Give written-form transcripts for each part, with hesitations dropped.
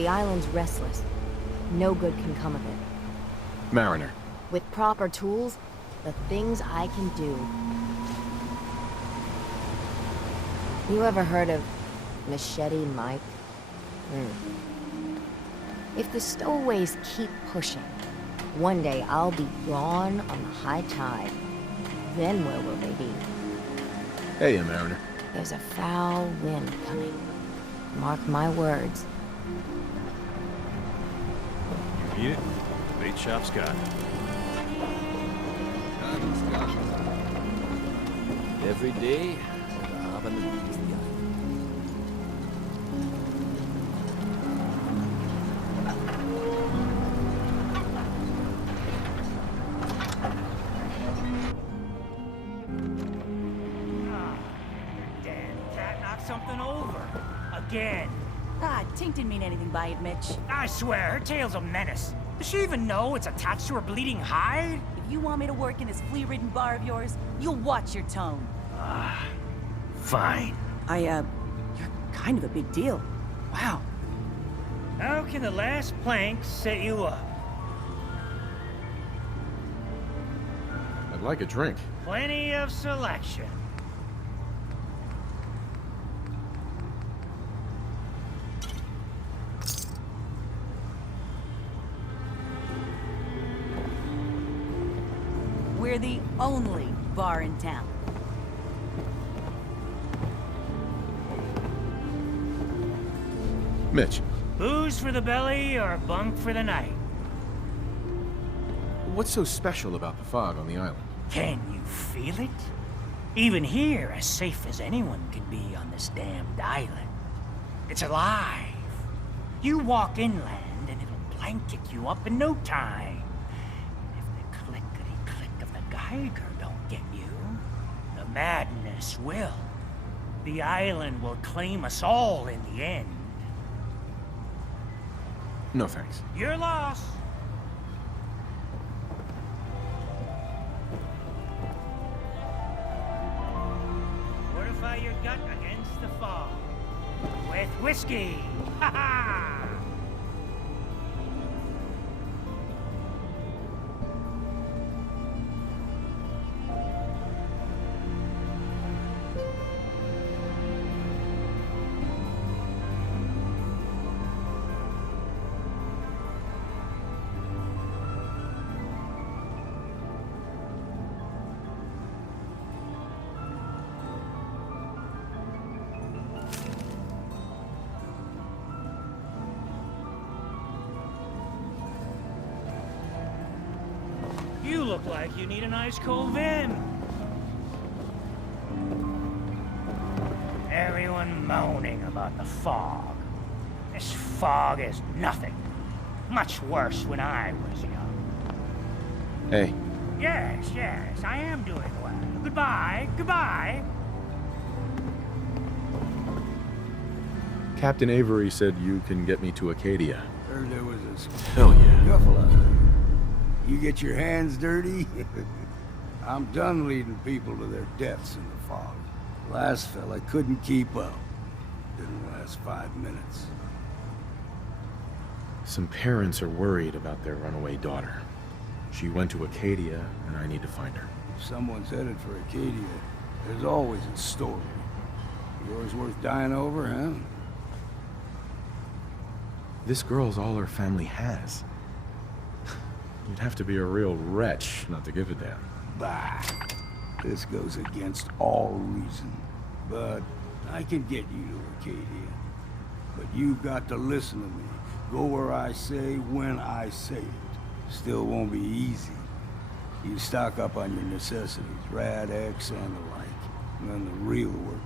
The island's restless. No good can come of it. Mariner. With proper tools, the things I can do. You ever heard of Machete Mike? If the stowaways keep pushing, one day I'll be gone on the high tide. Then where will they be? Hey, Mariner. There's a foul wind coming. Mark my words. You need it? The bait shop's got it. Every day, the haven leaves the island. Damn cat knocked something over. Again. Ah, Tink didn't mean anything by it, Mitch. I swear, her tail's a menace. Does she even know it's attached to her bleeding hide? If you want me to work in this flea-ridden bar of yours, you'll watch your tone. Fine. You're kind of a big deal. Wow. How can the last plank set you up? I'd like a drink. Plenty of selection. We're the only bar in town. Mitch, Booze for the belly or bunk for the night? what's so special about the fog on the island? Can you feel it? Even here, as safe as anyone can be on this damned island. It's alive. You walk inland and it'll blanket you up in no time. If the clickety-click of the Geiger don't get you, the madness will. The island will claim us all in the end. No thanks. Your loss. Fortify your gut against the fog. With whiskey. Ha ha! You look like you need an ice cold vim. Everyone moaning about the fog. This fog is nothing. Much worse when I was young. Hey, Yes, yes, I am doing well. Goodbye, goodbye. Captain Avery said you can get me to Acadia. Heard there was a Hell yeah. scuffle out there. You get your hands dirty? I'm done leading people to their deaths in the fog. Last fella couldn't keep up. Didn't last 5 minutes. Some parents are worried about their runaway daughter. She went to Acadia, and I need to find her. If someone's headed for Acadia, there's always a story. Yours worth dying over, huh? This girl's all her family has. You'd have to be a real wretch not to give a damn. Bah. This goes against all reason. But I can get you to Acadia. But you've got to listen to me. Go where I say, when I say it. Still won't be easy. You stock up on your necessities, Rad X and the like. And then the real work.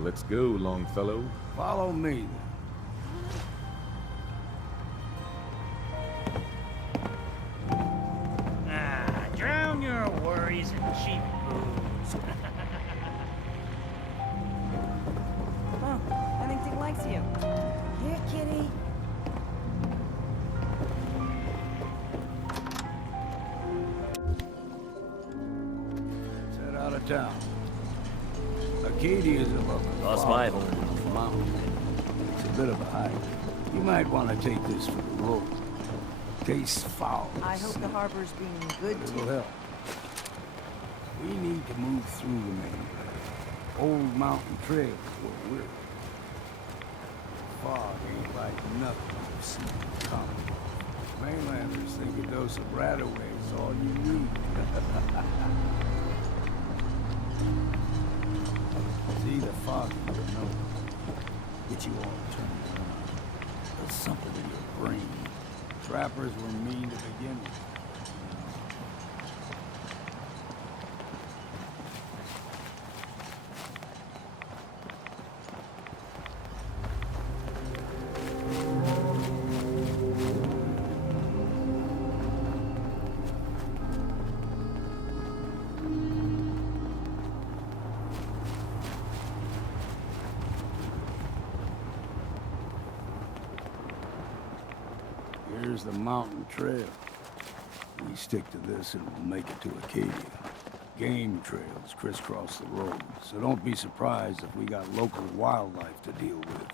Let's go, Longfellow. Follow me, then. Drown your worries in cheap booze. Oh, I think Tink likes you. Here, kitty. Let's head out of town. Acadia's above the Lost fog my line of the mountain. It's a bit of a hike. You might want to take this for the road. Tastes foul. I hope the harbor's being good to It'll you. help. We need to move through the main road. Old Mountain Trail is where we're. Fog ain't like nothing you've seen coming. Mainlanders think a dose of Radaway is all you need. See, the fog in your nose. Get you all turned around. There's something in your brain. Trappers were mean to begin with. Here's the mountain trail. We stick to this and we'll make it to Acadia. Game trails crisscross the road, so don't be surprised if we got local wildlife to deal with.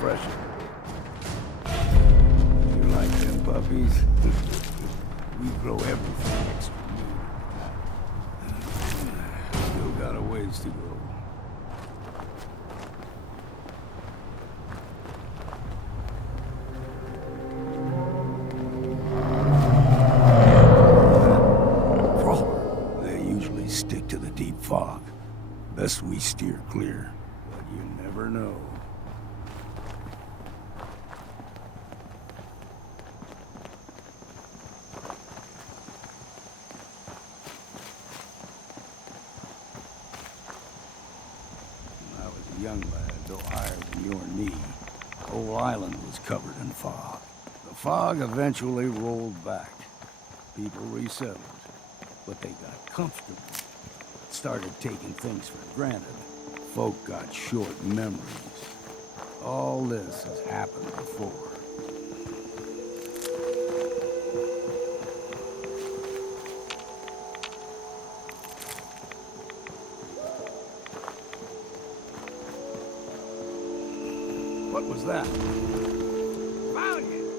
Fresher. You like them puppies? We grow everything extra meat. Still got a ways to go. Crawler. They usually stick to the deep fog. Best we steer clear, but you never know. When I was a young lad, though higher than you or me, the whole island was covered in fog. The fog eventually rolled back. People resettled, but they got comfortable. Started taking things for granted. Folk got short memories. All this has happened before. What was that? Found you!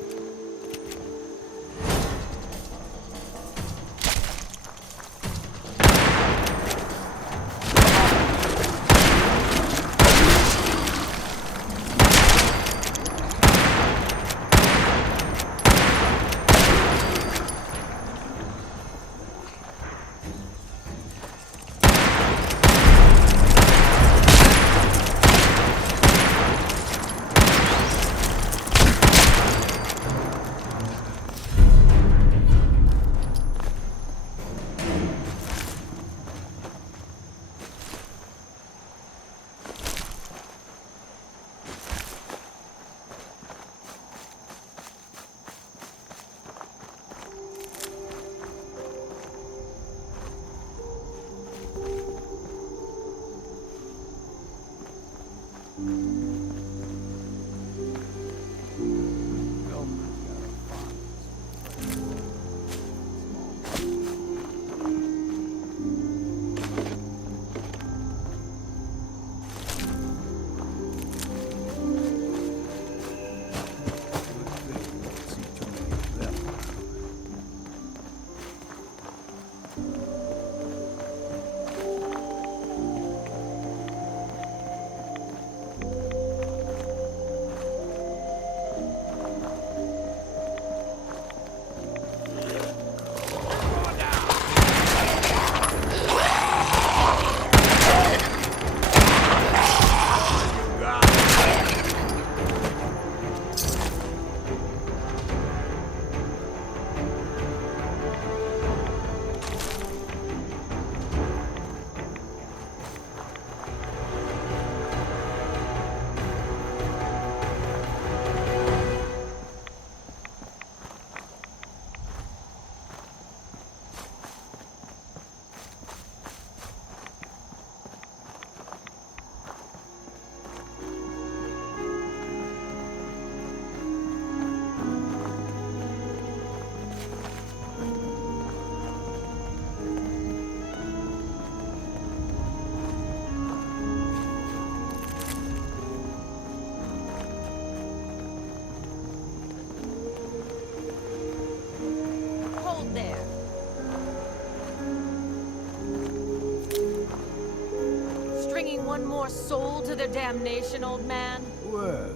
soul to their damnation, old man? Well,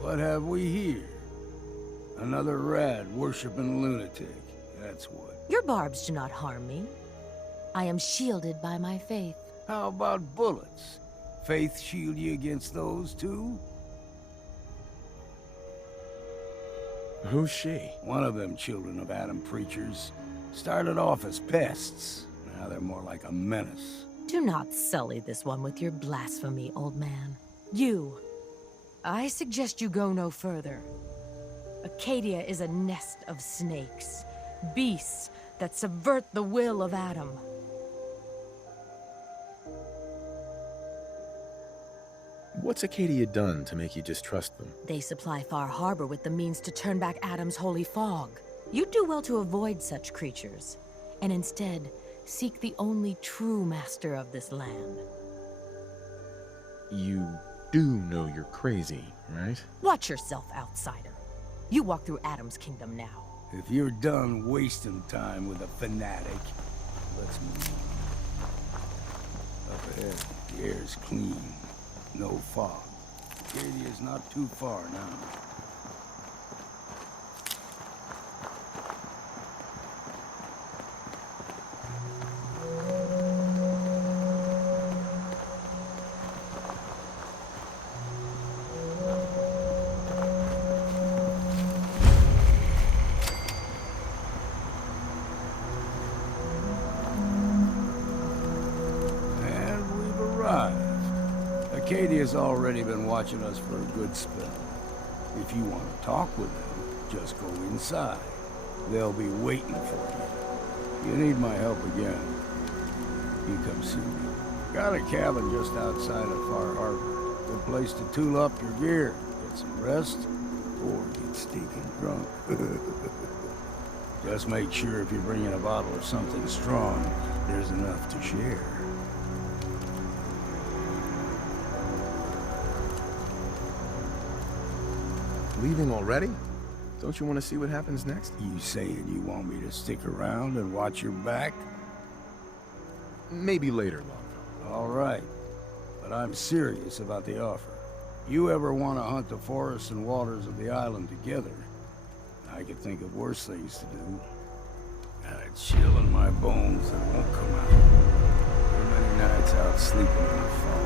what have we here? Another rad worshipping lunatic. That's what. Your barbs do not harm me. I am shielded by my faith. How about bullets? Faith shield you against those too? Who's she? One of them children of Adam preachers. Started off as pests. Now they're more like a menace. Do not sully this one with your blasphemy, old man. You. I suggest you go no further. Acadia is a nest of snakes. Beasts that subvert the will of Adam. What's Acadia done to make you distrust them? They supply Far Harbor with the means to turn back Adam's holy fog. You'd do well to avoid such creatures, and instead seek the only true master of this land. You do know you're crazy, right? Watch yourself, outsider. You walk through Adam's kingdom now. If you're done wasting time with a fanatic, let's move on. Up ahead, the air's clean. No fog. Acadia's not too far now. And we've arrived. Acadia's already been watching us for a good spell. If you want to talk with them, just go inside. They'll be waiting for you. You need my help again, you come see me. Got a cabin just outside of Far Harbor. Good place to tool up your gear, get some rest, or get stinking drunk. Just make sure if you're bringing a bottle of something strong, there's enough to share. Leaving already? Don't you want to see what happens next? You saying you want me to stick around and watch your back? Maybe later, Longfellow. All right, but I'm serious about the offer. You ever want to hunt the forests and waters of the island together, I could think of worse things to do. Got a chill in my bones that won't come out. Too many nights out sleeping in the fog.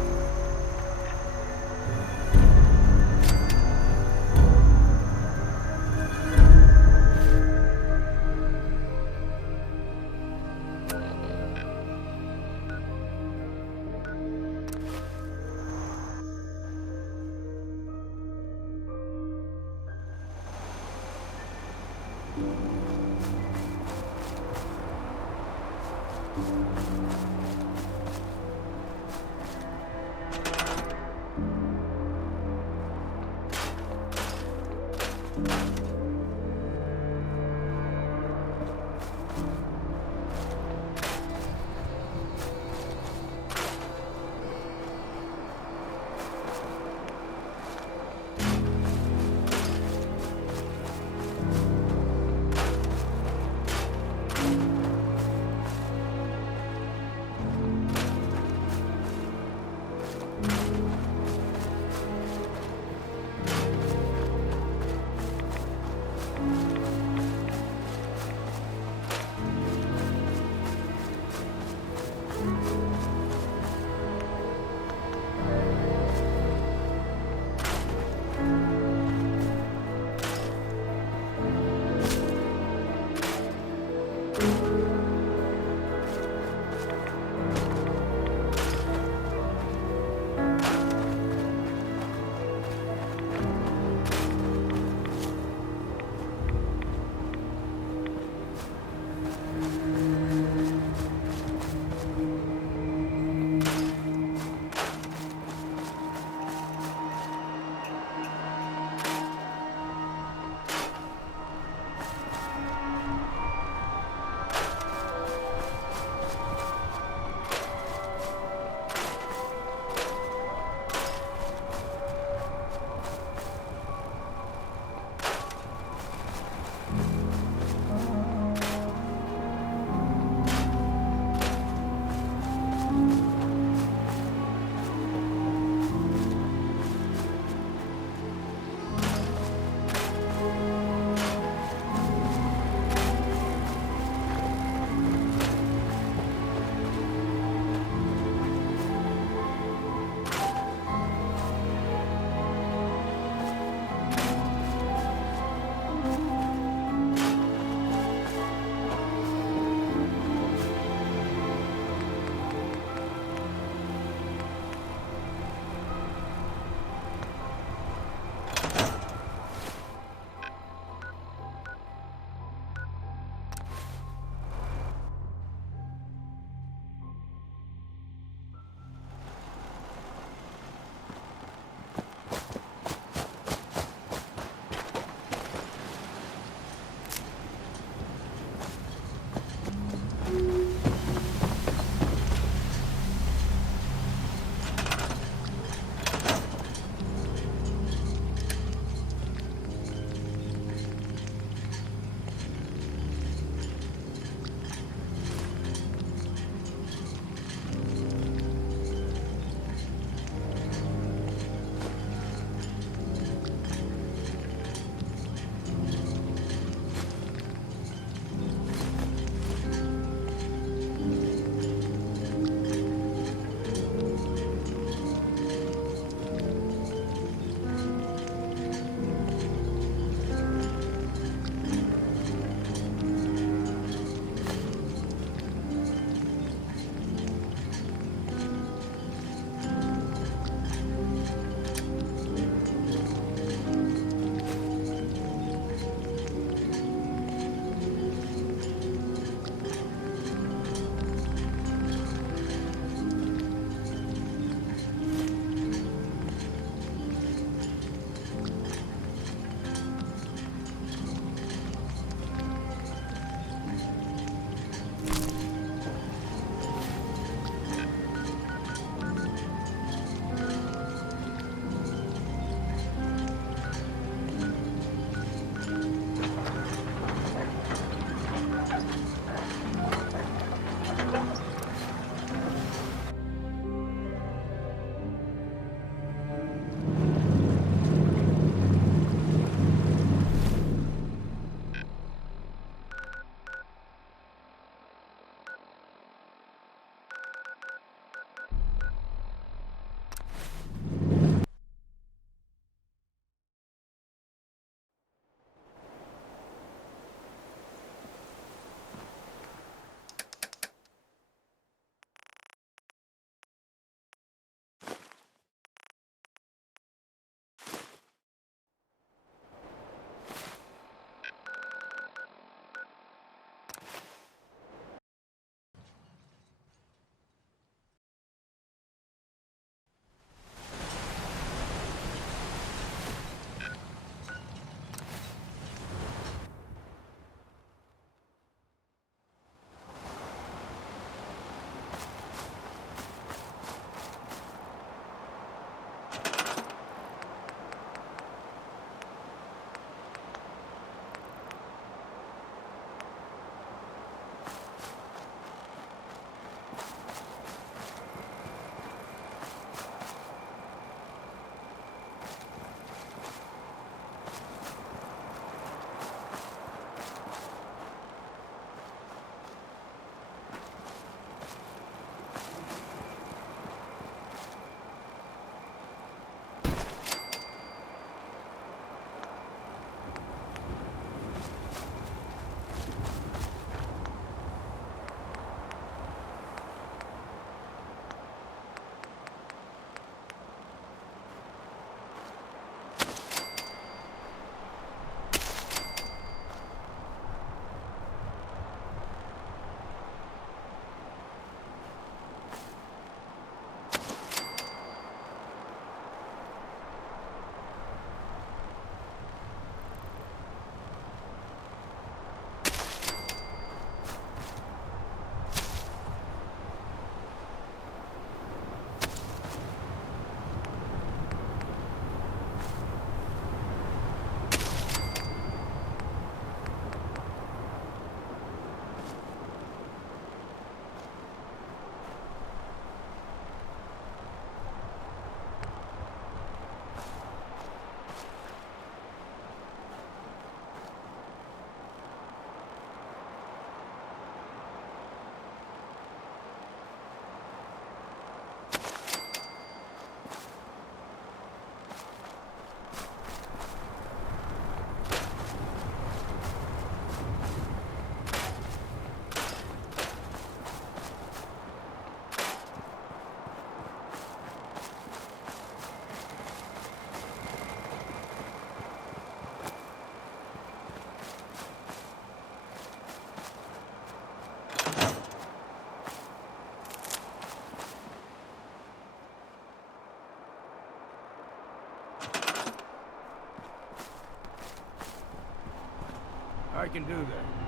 can do that.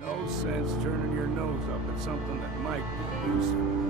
No sense turning your nose up at something that might be useful.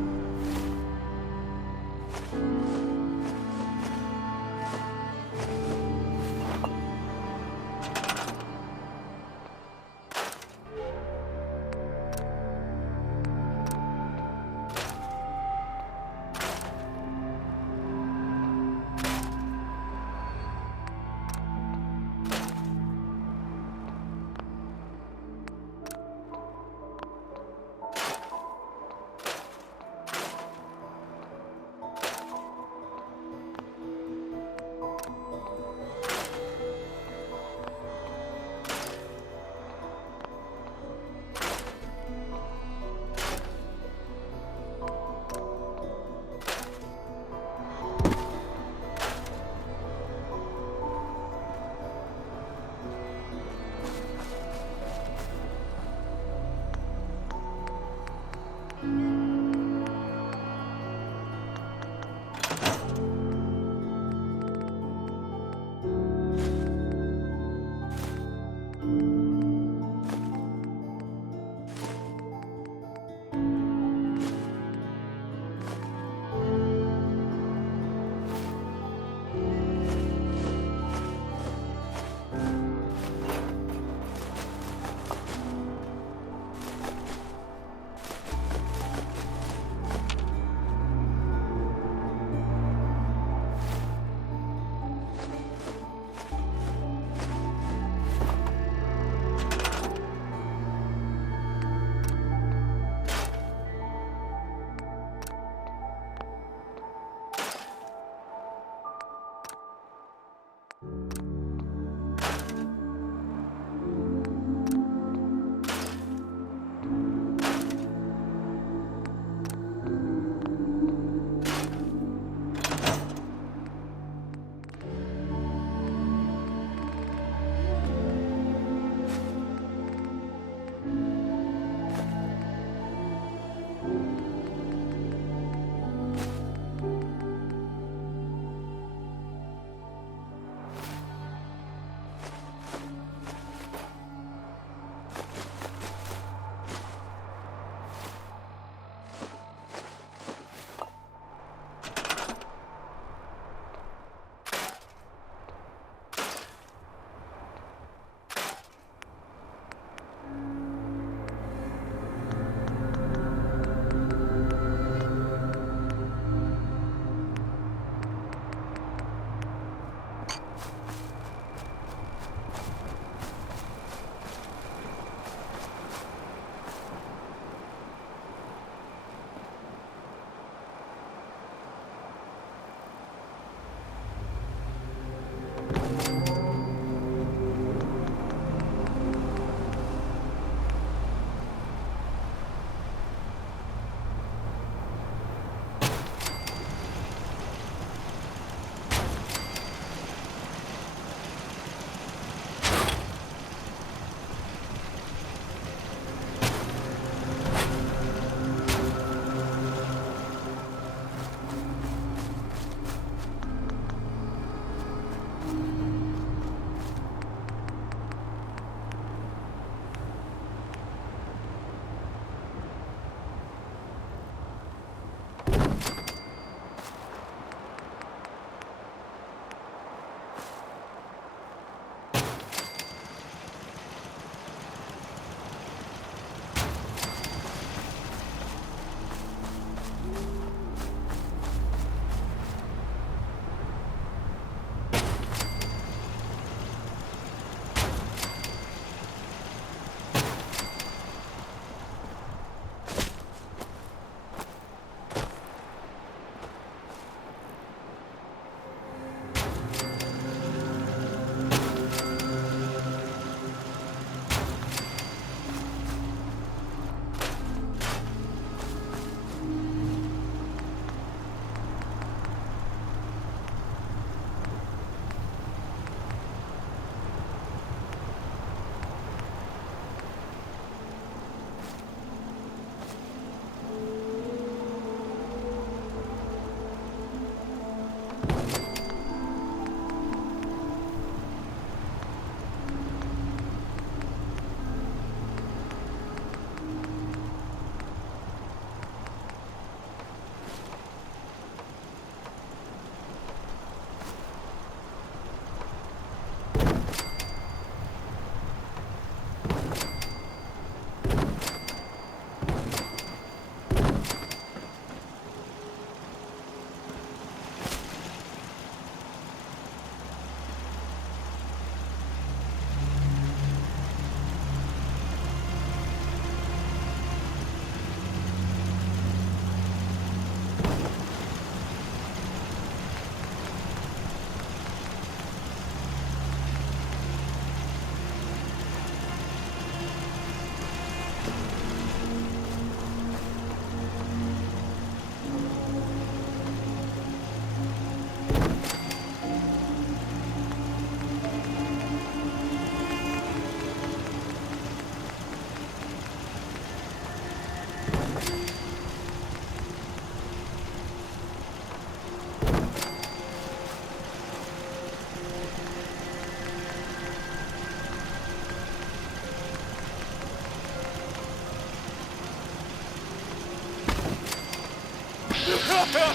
Can't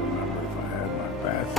remember if I had my bath.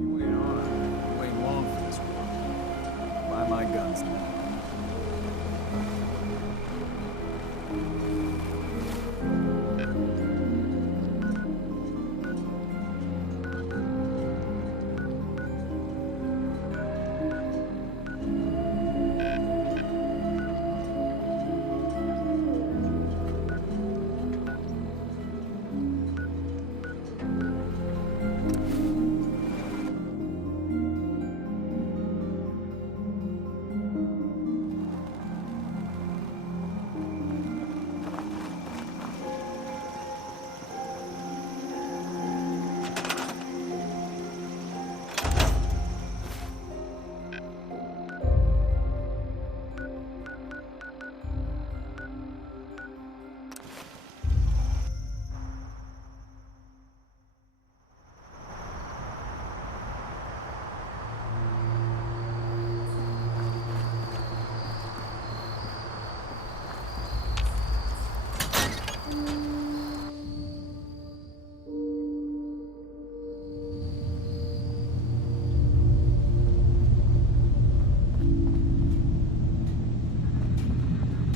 You ain't on. You ain't long for this war. Buy my guns now.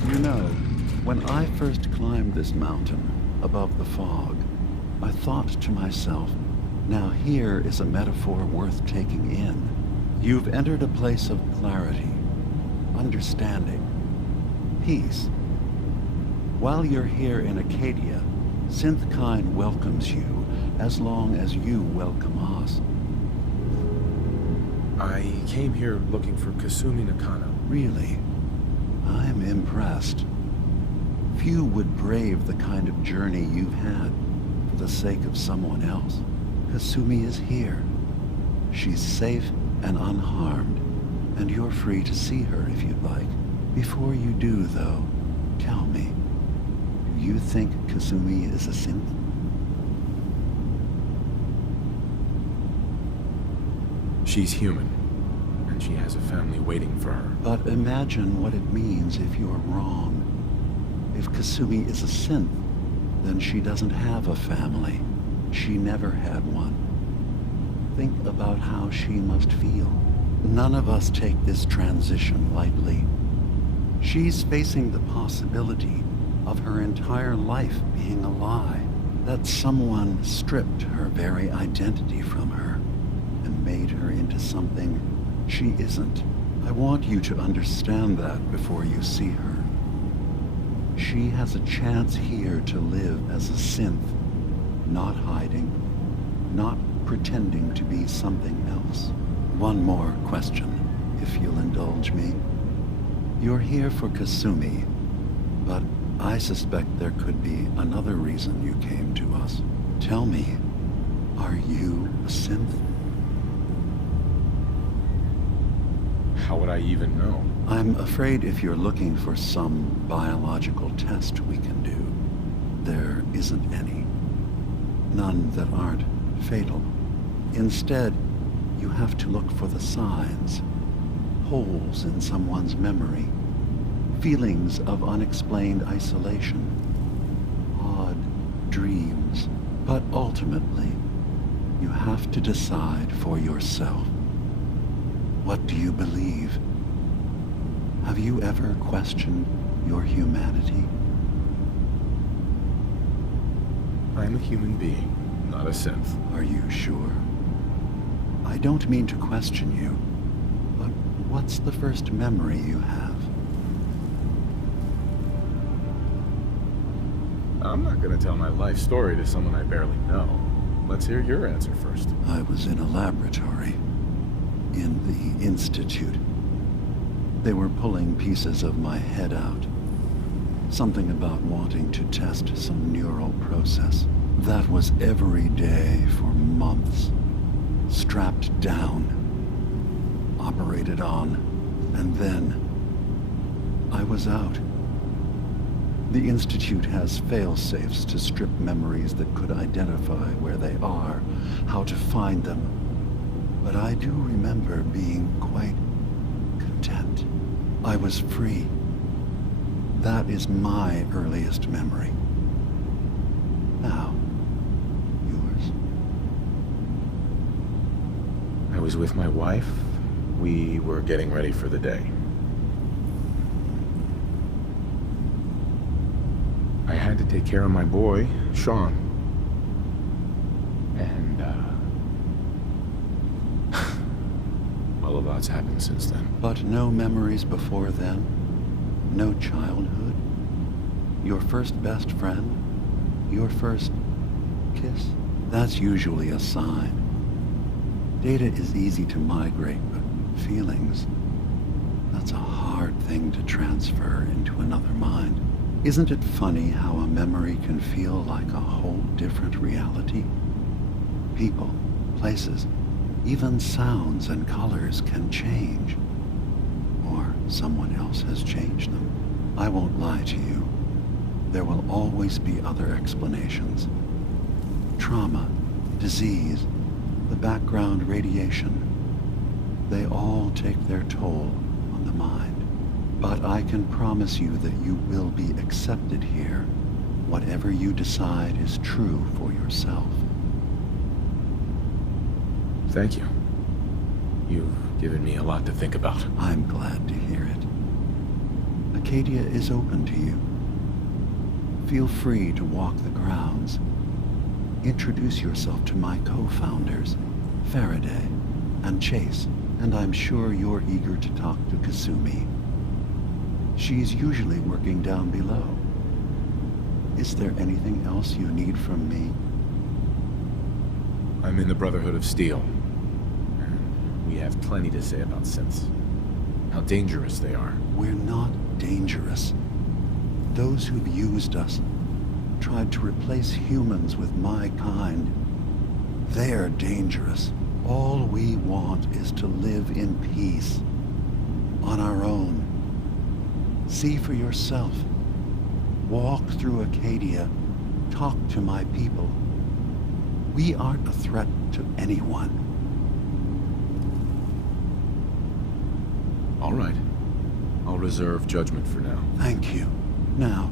You know, when I first climbed this mountain above the fog, I thought to myself, now here is a metaphor worth taking in. You've entered a place of clarity, understanding, peace. While you're here in Acadia, Synthkind welcomes you as long as you welcome us. I came here looking for Kasumi Nakano. Really? I'm impressed. Few would brave the kind of journey you've had for the sake of someone else. Kasumi is here. She's safe and unharmed, and you're free to see her if you'd like. Before you do, though, tell me, do you think Kasumi is a synth? She's human, and she has a family waiting for her. But imagine what it means if you're wrong. If Kasumi is a synth, then she doesn't have a family. She never had one. Think about how she must feel. None of us take this transition lightly. She's facing the possibility of her entire life being a lie, that someone stripped her very identity from her and made her into something she isn't. I want you to understand that before you see her. She has a chance here to live as a synth, not hiding, not pretending to be something else. One more question, if you'll indulge me. You're here for Kasumi, but I suspect there could be another reason you came to us. Tell me, are you a synth? How would I even know? I'm afraid if you're looking for some biological test we can do, there isn't any. None that aren't fatal. Instead, you have to look for the signs, holes in someone's memory, feelings of unexplained isolation, odd dreams. But ultimately, you have to decide for yourself. What do you believe? Have you ever questioned your humanity? I'm a human being, not a synth. Are you sure? I don't mean to question you, but what's the first memory you have? I'm not gonna tell my life story to someone I barely know. Let's hear your answer first. I was in a laboratory, in the Institute. They were pulling pieces of my head out. Something about wanting to test some neural process. That was every day for months. Strapped down, operated on, and then I was out. The Institute has fail-safes to strip memories that could identify where they are, how to find them. But I do remember being quite content. I was free. That is my earliest memory. Now, yours. I was with my wife. We were getting ready for the day. I had to take care of my boy, Sean. And, well, a lot's happened since then. But no memories before then? No childhood? Your first best friend? Your first kiss? That's usually a sign. Data is easy to migrate, but feelings, that's a hard thing to transfer into another mind. Isn't it funny how a memory can feel like a whole different reality? People, places, even sounds and colors can change. Or someone else has changed them. I won't lie to you. There will always be other explanations. Trauma, disease, the background radiation. They all take their toll on the mind. But I can promise you that you will be accepted here, whatever you decide is true for yourself. Thank you. You've given me a lot to think about. I'm glad to hear it. Acadia is open to you. Feel free to walk the grounds. Introduce yourself to my co-founders, Faraday and Chase, and I'm sure you're eager to talk to Kasumi. She's usually working down below. Is there anything else you need from me? I'm in the Brotherhood of Steel. And we have plenty to say about synths. How dangerous they are. We're not dangerous. Those who've used us, tried to replace humans with my kind, they're dangerous. All we want is to live in peace, on our own. See for yourself. Walk through Acadia. Talk to my people. We aren't a threat to anyone. All right. I'll reserve judgment for now. Thank you. Now,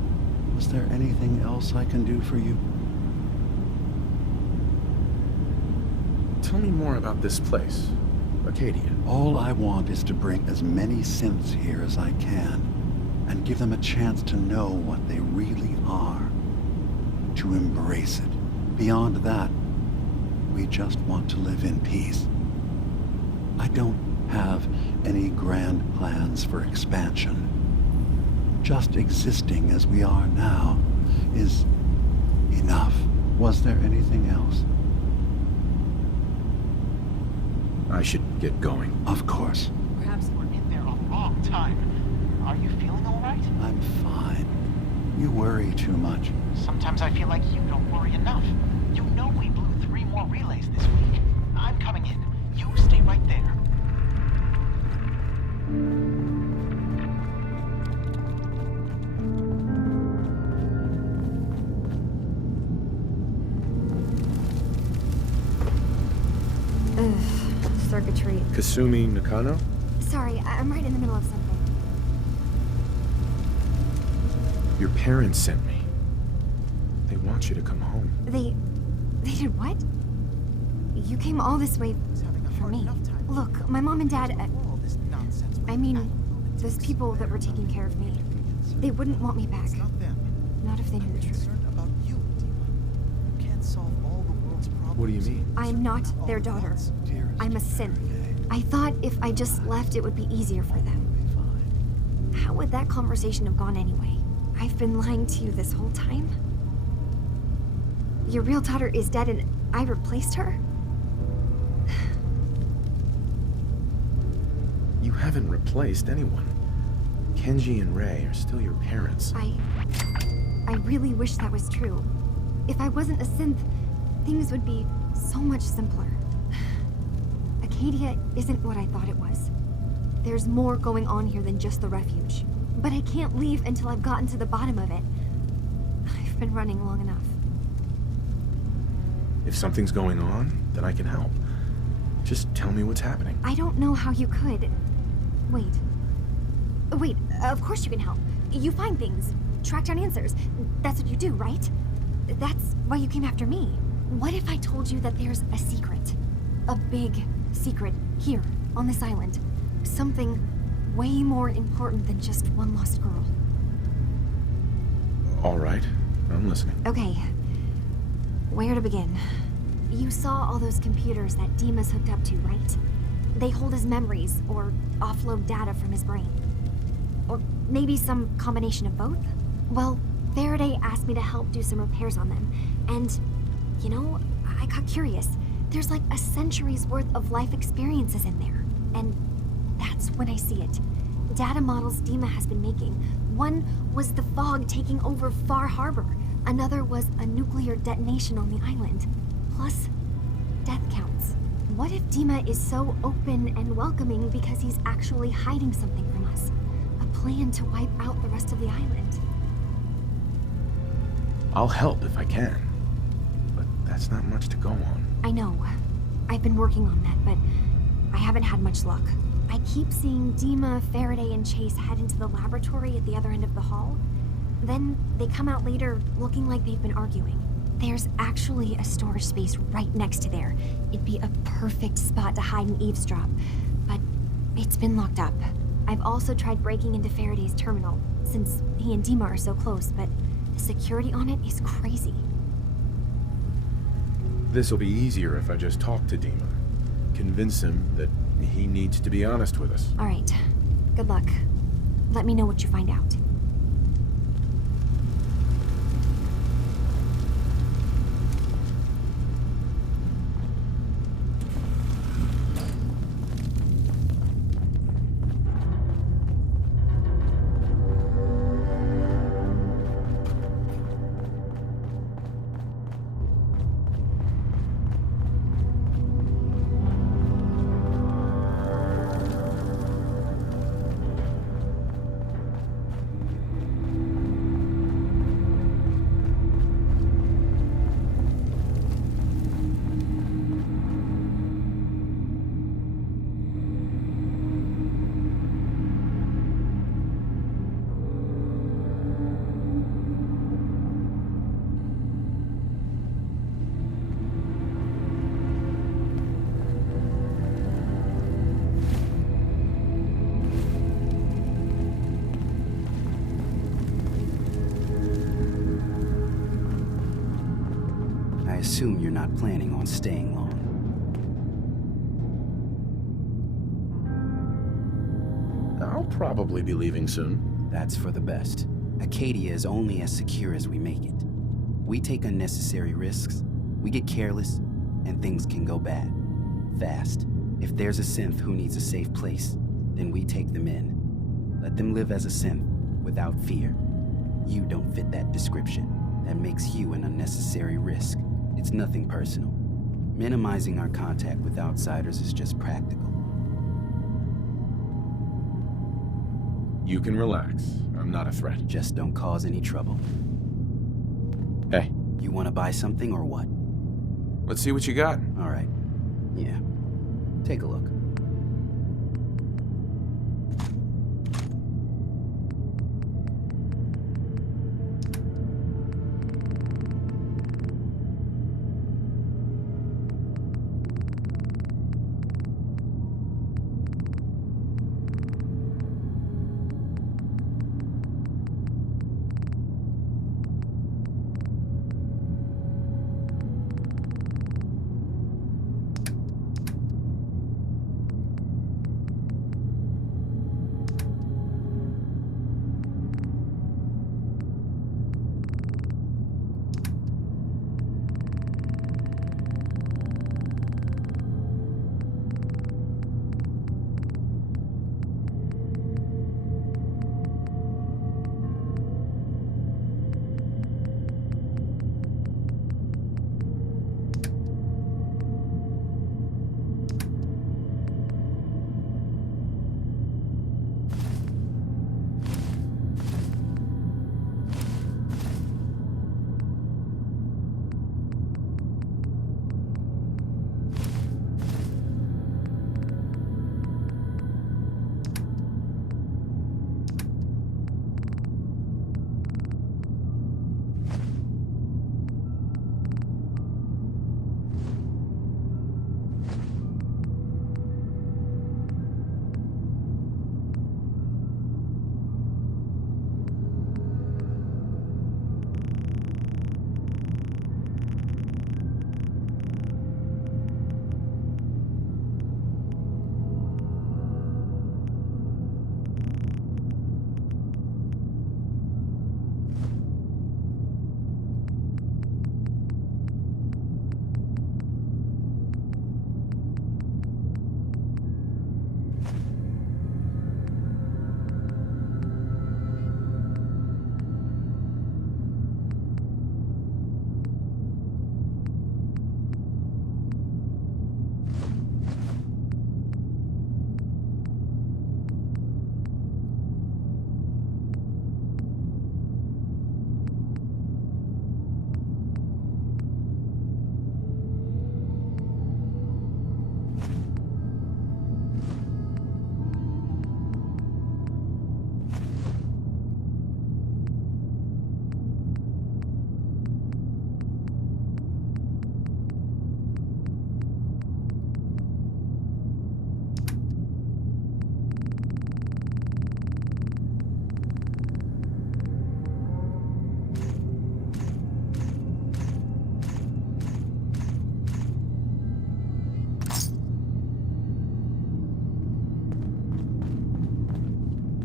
was there anything else I can do for you? Tell me more about this place, Acadia. All I want is to bring as many synths here as I can, and give them a chance to know what they really are. To embrace it. Beyond that, we just want to live in peace. I don't have any grand plans for expansion. Just existing as we are now is enough. Was there anything else? I should get going. Of course. Perhaps we're in there a long time. Are you feeling all right? I'm fine. You worry too much. Sometimes I feel like you don't worry enough. You know we blew 3 more relays this week. I'm coming in. You stay right there. Circuitry. Kasumi Nakano? Sorry, I'm right in the middle of something. Your parents sent me. They want you to come home. They did what? You came all this way for me. Look, my mom and dad, I mean, those people that were taking care of me, they wouldn't want me back. Not if they knew the truth. What do you mean? I'm not their daughter. I'm a synth. I thought if I just left, it would be easier for them. How would that conversation have gone anyway? I've been lying to you this whole time? Your real daughter is dead and I replaced her? You haven't replaced anyone. Kenji and Rei are still your parents. I really wish that was true. If I wasn't a synth, things would be so much simpler. Acadia isn't what I thought it was. There's more going on here than just the refuge. But I can't leave until I've gotten to the bottom of it. I've been running long enough. If something's going on, then I can help. Just tell me what's happening. I don't know how you could. Wait, of course you can help. You find things, track down answers. That's what you do, right? That's why you came after me. What if I told you that there's a secret? A big secret here, on this island. Something way more important than just one lost girl. All right, I'm listening. Okay. Where to begin? You saw all those computers that Dima's hooked up to, right? They hold his memories, or offload data from his brain. Or maybe some combination of both? Well, Faraday asked me to help do some repairs on them. And, you know, I got curious. There's like a century's worth of life experiences in there. And that's when I see it. Data models Dima has been making. One was the fog taking over Far Harbor. Another was a nuclear detonation on the island. Plus, death counts. What if Dima is so open and welcoming because he's actually hiding something from us? A plan to wipe out the rest of the island. I'll help if I can. But that's not much to go on. I know. I've been working on that, but I haven't had much luck. I keep seeing Dima, Faraday, and Chase head into the laboratory at the other end of the hall. Then they come out later looking like they've been arguing. There's actually a storage space right next to there. It'd be a perfect spot to hide and eavesdrop, but it's been locked up. I've also tried breaking into Faraday's terminal, since he and Dima are so close, but the security on it is crazy. This'll be easier if I just talk to Dima. Convince him that he needs to be honest with us. All right. Good luck. Let me know what you find out. I assume you're not planning on staying long. I'll probably be leaving soon. That's for the best. Acadia is only as secure as we make it. We take unnecessary risks, we get careless, and things can go bad. Fast, If there's a synth who needs a safe place, then we take them in. Let them live as a synth, without fear. You don't fit that description. That makes you an unnecessary risk. It's nothing personal. Minimizing our contact with outsiders is just practical. You can relax. I'm not a threat. Just don't cause any trouble. Hey. You want to buy something or what? Let's see what you got. All right. Yeah. Take a look.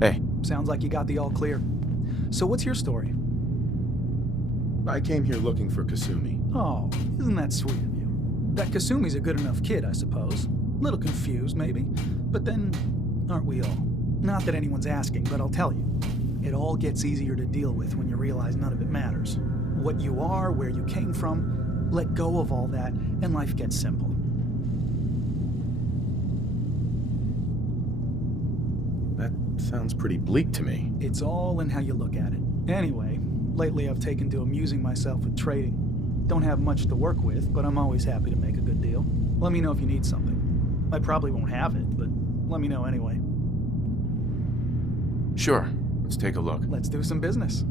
Hey. Sounds like you got the all clear. So what's your story? I came here looking for Kasumi. Oh, isn't that sweet of you? That Kasumi's a good enough kid, I suppose. Little confused, maybe. But then, aren't we all? Not that anyone's asking, but I'll tell you. It all gets easier to deal with when you realize none of it matters. What you are, where you came from, let go of all that, and life gets simple. That sounds pretty bleak to me. It's all in how you look at it. Anyway, lately I've taken to amusing myself with trading. Don't have much to work with, but I'm always happy to make a good deal. Let me know if you need something. I probably won't have it, but let me know anyway. Sure. Let's take a look. Let's do some business.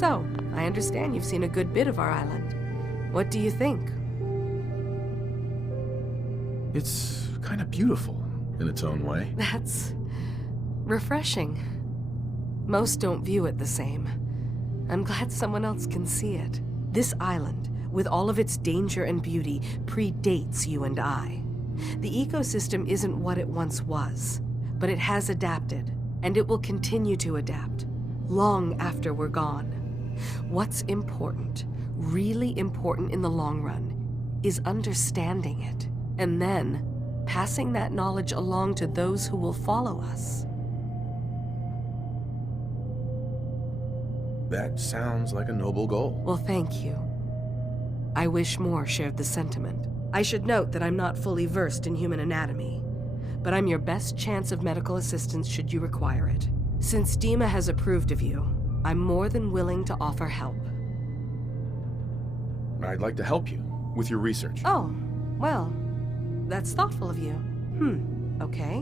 So, I understand you've seen a good bit of our island. What do you think? It's kind of beautiful in its own way. That's refreshing. Most don't view it the same. I'm glad someone else can see it. This island, with all of its danger and beauty, predates you and I. The ecosystem isn't what it once was, but it has adapted, and it will continue to adapt, long after we're gone. What's important, really important in the long run, is understanding it, and then passing that knowledge along to those who will follow us. That sounds like a noble goal. Well, thank you. I wish more shared the sentiment. I should note that I'm not fully versed in human anatomy, but I'm your best chance of medical assistance should you require it. Since Dima has approved of you, I'm more than willing to offer help. I'd like to help you with your research. Oh, well, that's thoughtful of you. Okay.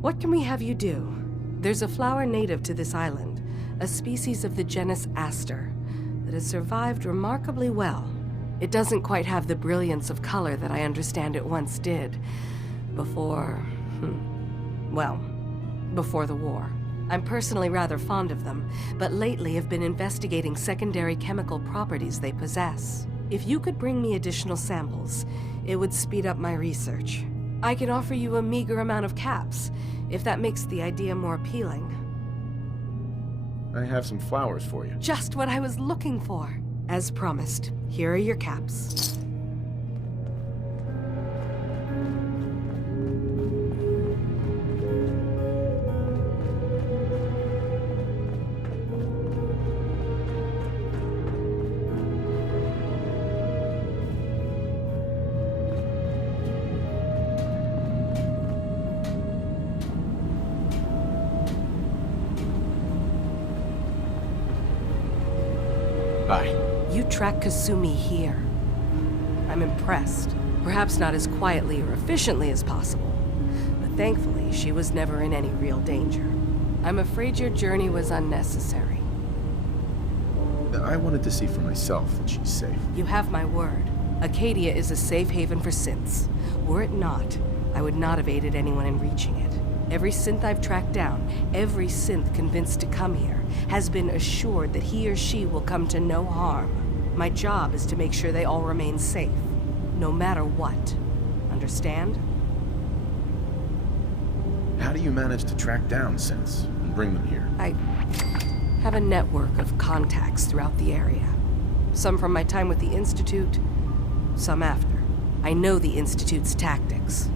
What can we have you do? There's a flower native to this island, a species of the genus Aster, that has survived remarkably well. It doesn't quite have the brilliance of color that I understand it once did. Before the war. I'm personally rather fond of them, but lately have been investigating secondary chemical properties they possess. If you could bring me additional samples, it would speed up my research. I can offer you a meager amount of caps, if that makes the idea more appealing. I have some flowers for you. Just what I was looking for. As promised, here are your caps. Bye. You track Kasumi here. I'm impressed. Perhaps not as quietly or efficiently as possible, but thankfully she was never in any real danger. I'm afraid your journey was unnecessary. I wanted to see for myself that she's safe. You have my word. Acadia is a safe haven for synths. Were it not, I would not have aided anyone in reaching it. Every synth I've tracked down, every synth convinced to come here, has been assured that he or she will come to no harm. My job is to make sure they all remain safe, no matter what. Understand? How do you manage to track down synths and bring them here? I have a network of contacts throughout the area. Some from my time with the Institute, some after. I know the Institute's tactics,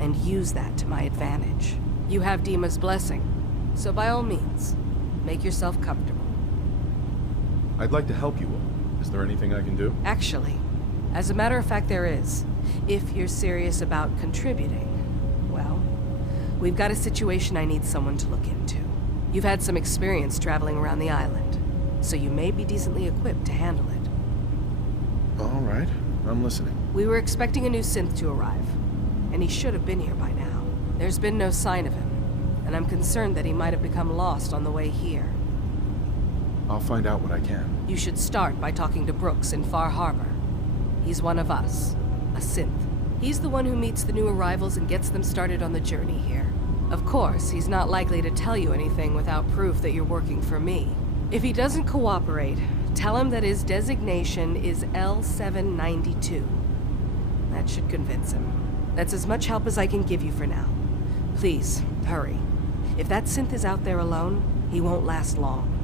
and use that to my advantage. You have Dima's blessing, so by all means, make yourself comfortable. I'd like to help you all. Is there anything I can do? Actually, as a matter of fact, there is. If you're serious about contributing, well, we've got a situation I need someone to look into. You've had some experience traveling around the island, so you may be decently equipped to handle it. All right, I'm listening. We were expecting a new synth to arrive, and he should have been here by now. There's been no sign of him, and I'm concerned that he might have become lost on the way here. I'll find out what I can. You should start by talking to Brooks in Far Harbor. He's one of us, a synth. He's the one who meets the new arrivals and gets them started on the journey here. Of course, he's not likely to tell you anything without proof that you're working for me. If he doesn't cooperate, tell him that his designation is L792. That should convince him. That's as much help as I can give you for now. Please, hurry. If that synth is out there alone, he won't last long.